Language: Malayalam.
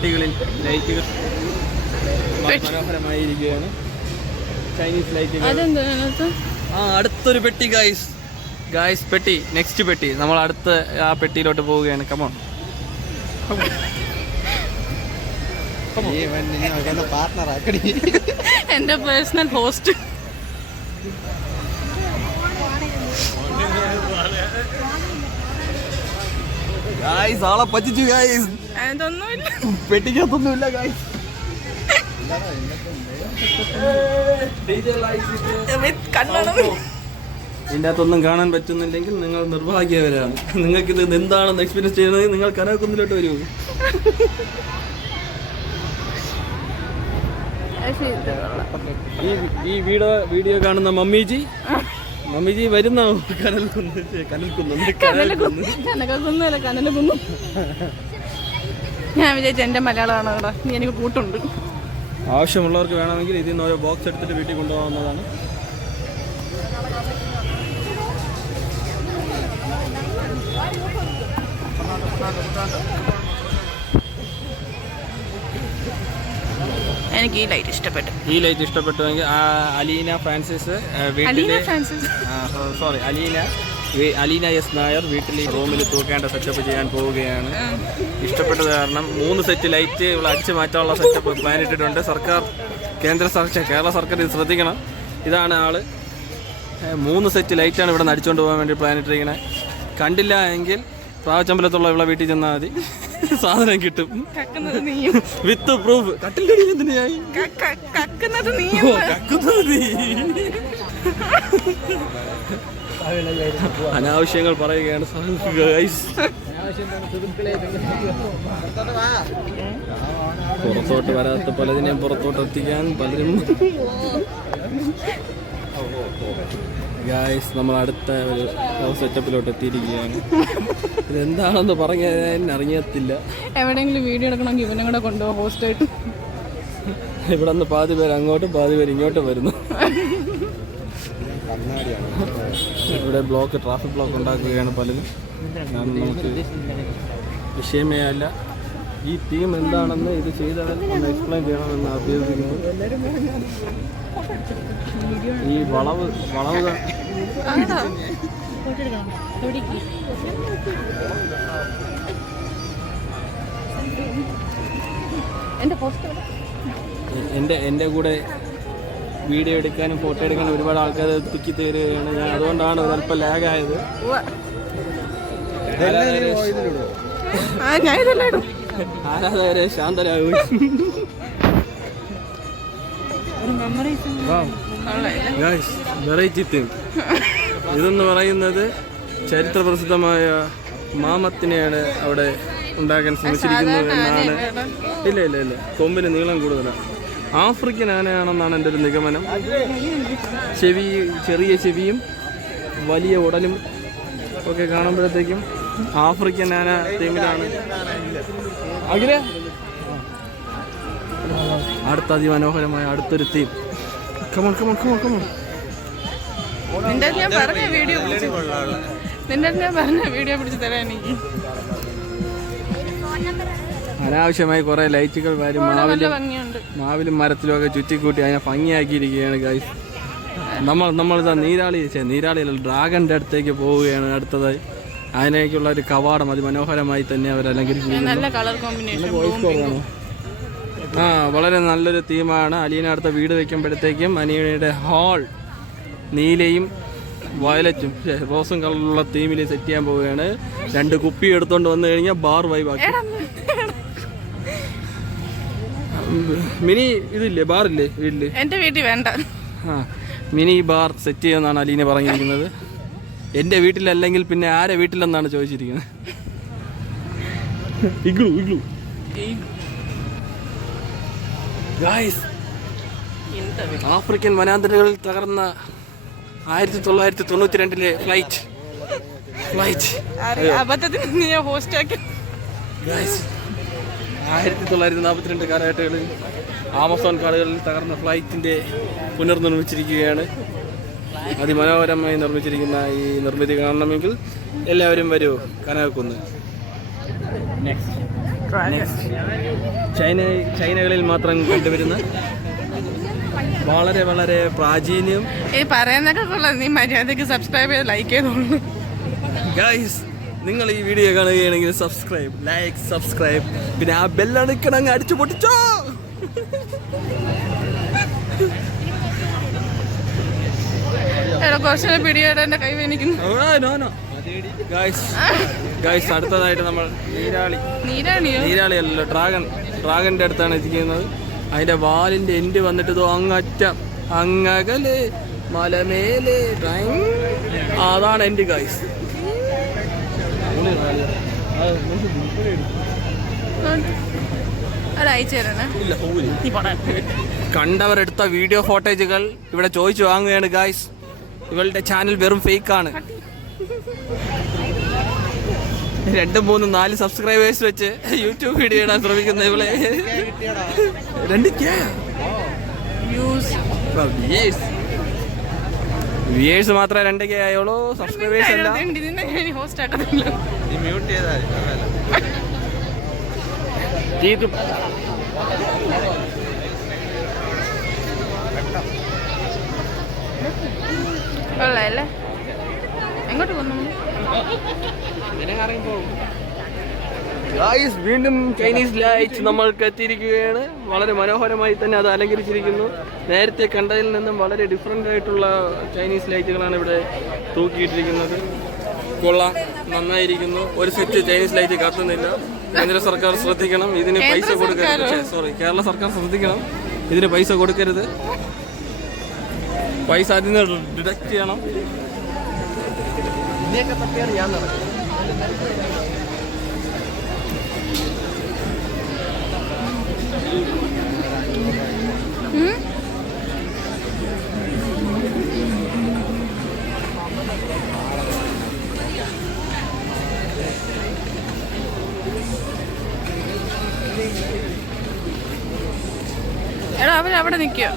പെട്ടികളിൽ ലൈറ്റുകൾ മനോഹരമായിരിക്കുകയാണ്. ചൈനീസ് ലൈറ്റുകൾ. അടുത്തൊരു പെട്ടി ഗായ്സ് പെട്ടി. നെക്സ്റ്റ് പെട്ടി. നമ്മൾ അടുത്ത ആ പെട്ടിയിലോട്ട് പോവുകയാണ്. കമോൺ. എന്റെ പേഴ്സണൽ ഹോസ്റ്റ്. ഗായ്സ് ആളെ പറ്റിച്ചു ഗായ്സ്. പെട്ടിക്കകത്തൊന്നുമില്ല ഗായ്സ്. ഇതിൻ്റെ അകത്തൊന്നും കാണാൻ പറ്റുന്നില്ലെങ്കിൽ നിങ്ങൾ നിർഭാഗ്യവരാണ്. നിങ്ങൾക്ക് ഇത് എന്താണെന്ന് എക്സ്പീരിയൻസ് ചെയ്യുന്നത് നിങ്ങൾ കനകുന്നിലോട്ട് വരൂ. ഈ വീഡിയോ കാണുന്ന മമ്മിജി വരുന്ന കനലകുന്നു. ഞാൻ വിചാരിച്ചു എന്റെ മലയാളമാണ് കേട്ടോ. ഇനി എനിക്ക് കൂട്ടുണ്ട്. ആവശ്യമുള്ളവർക്ക് വേണമെങ്കിൽ ഇതിൽ നിന്ന് ഓരോ ബോക്സ് എടുത്തിട്ട് വീട്ടിൽ കൊണ്ടുപോകാവുന്നതാണ്. എനിക്ക് ഈ ലൈറ്റ് ഇഷ്ടപ്പെട്ടുവെങ്കിൽ അലീന എസ് നായർ വീട്ടിൽ റൂമിൽ തൂക്കേണ്ട സെറ്റപ്പ് ചെയ്യാൻ പോവുകയാണ്. ഇഷ്ടപ്പെട്ടത് കാരണം 3 സെറ്റ് ലൈറ്റ് ഇവിടെ അടിച്ചു മാറ്റാനുള്ള സെറ്റപ്പ് പ്ലാൻ ഇട്ടിട്ടുണ്ട് സർക്കാർ. കേരള സർക്കാർ ഇത് ശ്രദ്ധിക്കണം. ഇതാണ് ആള്. 3 സെറ്റ് ലൈറ്റാണ് ഇവിടെ അടിച്ചുകൊണ്ട് പോകാൻ വേണ്ടി പ്ലാൻ ഇട്ടിരിക്കുന്നത്. കണ്ടില്ല എങ്കിൽ പ്രാവച്ചമ്പലത്തുള്ള ഇവിടെ വീട്ടിൽ ചെന്നാൽ മതി, സാധനം കിട്ടും വിത്ത് പ്രൂഫ്. കട്ടിലടിയായി അനാവശ്യങ്ങൾ പറയുകയാണ്. പുറത്തോട്ട് വരാത്ത പലതിനെയും പുറത്തോട്ട് എത്തിക്കാൻ പലരും. ഗായ്സ് നമ്മൾ അടുത്ത ഒരു സെറ്റപ്പിലോട്ട് എത്തിയിരിക്കുകയാണ്. ഇതെന്താണെന്ന് പറയാൻ അറിയത്തില്ല. എവിടെയെങ്കിലും വീഡിയോ എടുക്കണമെങ്കിൽ ഇവനെ കൂടെ കൊണ്ടുപോകും ഹോസ്റ്റായിട്ട്. ഇവിടെ നിന്ന് പാതി പേര് അങ്ങോട്ടും പാതി പേര് ഇങ്ങോട്ടും വരുന്നു. ഇവിടെ ട്രാഫിക് ബ്ലോക്ക് ഉണ്ടാക്കുകയാണ് പലരും. നമുക്ക് വിഷയമേ അല്ല. ഈ ടീം എന്താണെന്ന് ഇത് ചെയ്തവൻ ഒന്ന് എക്സ്പ്ലെയിൻ ചെയ്യണമെന്ന് അഭ്യർത്ഥിക്കുന്നു. ഈ വളവ് എൻ്റെ കൂടെ വീഡിയോ എടുക്കാനും ഫോട്ടോ എടുക്കാനും ഒരുപാട് ആൾക്കാർ തുക്കി തരികയാണ്. ഞാൻ അതുകൊണ്ടാണ് ഒരല്പം ലാഗായത്. ആരാധകരെ ശാന്തരാകും. Variety thing. ഇതെന്ന് പറയുന്നത് ചരിത്ര പ്രസിദ്ധമായ മാമത്തിനെയാണ് അവിടെ ഉണ്ടാക്കാൻ ശ്രമിച്ചിരിക്കുന്നത് എന്നാണ്. ഇല്ല കൊമ്പിന് നീളം കൂടുതലാണ്. ആഫ്രിക്കൻ ആനയാണെന്നാണ് എൻ്റെ ഒരു നിഗമനം. ചെറിയ ചെവിയും വലിയ ഉടലും ഒക്കെ കാണുമ്പോഴത്തേക്കും ആഫ്രിക്കൻ ആന തീമിലാണ്. അടുത്ത അതിമനോഹരമായ അടുത്തൊരു തീം. നിന്റെ ഞാൻ പറഞ്ഞ വീഡിയോ പിടിച്ചു തരാൻ എനിക്ക്. അനാവശ്യമായി കുറെ ലൈറ്റുകൾ വരും. മാവിലും മരത്തിലും ഒക്കെ ചുറ്റിക്കൂട്ടി അതിനെ ഭംഗിയാക്കിയിരിക്കുകയാണ് ഗൈസ്. നമ്മളിതാ നീരാളിയല്ല ഡ്രാഗന്റെ അടുത്തേക്ക് പോവുകയാണ് അടുത്തതായി. അതിനേക്കുള്ള ഒരു കവാടം അതിമനോഹരമായി തന്നെ അവർ അലങ്കരിച്ചിരിക്കുന്നു. വളരെ നല്ലൊരു തീമാണ്. അലീന അടുത്ത വീട് വെക്കുമ്പോഴത്തേക്കും അലീനയുടെ ഹാൾ നീലയും വയലറ്റും റോസും കളറിലുള്ള തീമിൽ സെറ്റ് ചെയ്യാൻ പോവുകയാണ്. 2 കുപ്പി എടുത്തോണ്ട് വന്നു കഴിഞ്ഞാൽ ബാർ വൈബാക്കി. മിനി ഇതില്ലേ, ബാറില്ലേ വീട്ടില്? എന്റെ വീട്ടിൽ വേണ്ട. മിനി ബാർ സെറ്റ് ചെയ്യുമെന്നാണ് അലീന പറഞ്ഞിരിക്കുന്നത്. എന്റെ വീട്ടിലല്ലെങ്കിൽ പിന്നെ ആരെ വീട്ടിലെന്നാണ് ചോദിച്ചിരിക്കുന്നത്. Igloo guys. ആഫ്രിക്കൻ വനാന്തരങ്ങളിൽ തകർന്ന 1992 ഫ്ലൈറ്റ് 1942 കാലഘട്ടങ്ങളിൽ ആമസോൺ കാടുകളിൽ തകർന്ന ഫ്ലൈറ്റിന്റെ പുനർനിർമ്മിച്ചിരിക്കുകയാണ്. അതിമനോഹരമായി നിർമ്മിച്ചിരിക്കുന്ന ഈ നിർമ്മിതി കാണണമെങ്കിൽ എല്ലാവരും വരൂ കനകക്കുന്ന്. ചൈനകളിൽ മാത്രം കണ്ടുവരുന്ന വളരെ വളരെ പ്രാചീനം. ഈ പറയുന്നൊക്കെ കൊള്ളാം. നീ മര്യാദക്ക് സബ്സ്ക്രൈബ് ചെയ്ത് ലൈക്ക് ചെയ്തോളൂ. ഗൈസ്, നിങ്ങൾ ഈ വീഡിയോ കാണുകയാണെങ്കിൽ സബ്സ്ക്രൈബ് പിന്നെ ആ ബെല്ലടിക്കണം, അങ്ങ് അടിച്ചു പൊട്ടിച്ചോ. എടാ കുറച്ചുകൂടെ പിടിയോടെ എൻ്റെ കൈ വേനിക്കുന്നു. ഗൈസ്, അടുത്തതായിട്ട് നമ്മൾ നീരാളിയല്ലോ, ഡ്രാഗന്റെ അടുത്താണ് എത്തിക്കുന്നത്. അതിന്റെ വാലിന്റെ എൻഡ് വന്നിട്ട് അങ്ങകല് മലമേല് അതാണ് എൻഡ്. ഗൈസ്, കണ്ടവരെടുത്ത വീഡിയോ ഫോട്ടേജുകൾ ഇവിടെ ചോദിച്ചു വാങ്ങുകയാണ്. ഗൈസ്, ഇവളുടെ ചാനൽ വെറും ഫേക്കാണ്. 2, 3, 4 സബ്സ്ക്രൈബേഴ്സ് വെച്ച് യൂട്യൂബ് വീഡിയോ ഇടാൻ ശ്രമിക്കുന്ന ഇവളെ 2K വ്യൂവേഴ്സ് മാത്രമേ 2K ആയുള്ളൂ. സബ്സ്ക്രൈബേഴ്സ് അല്ല. എങ്ങോട്ട് പോകുന്നു? വീണ്ടും ചൈനീസ് ലൈറ്റ് നമ്മൾക്ക് എത്തിയിരിക്കുകയാണ്. വളരെ മനോഹരമായി തന്നെ അത് അലങ്കരിച്ചിരിക്കുന്നു. നേരത്തെ കണ്ടതിൽ നിന്നും വളരെ ഡിഫറെൻ്റ് ആയിട്ടുള്ള ചൈനീസ് ലൈറ്റുകളാണ് ഇവിടെ തൂക്കിയിട്ടിരിക്കുന്നത്. കൊള്ളാം, നന്നായിരിക്കുന്നു. ഒരു സെറ്റ് ചൈനീസ് ലൈറ്റ് കത്തുന്നില്ല. കേന്ദ്ര സർക്കാർ ശ്രദ്ധിക്കണം, ഇതിന് പൈസ കൊടുക്കരുത്. കേരള സർക്കാർ ശ്രദ്ധിക്കണം, ഇതിന് പൈസ കൊടുക്കരുത്. പൈസ അതിൽ നിന്ന് ഡിഡക്റ്റ് ചെയ്യണം. ഇതിനെയൊക്കെ തപ്പിയാണ് ഞാൻ നടക്കുന്നത്. എടാ അവരവിടെ നിൽക്കുക.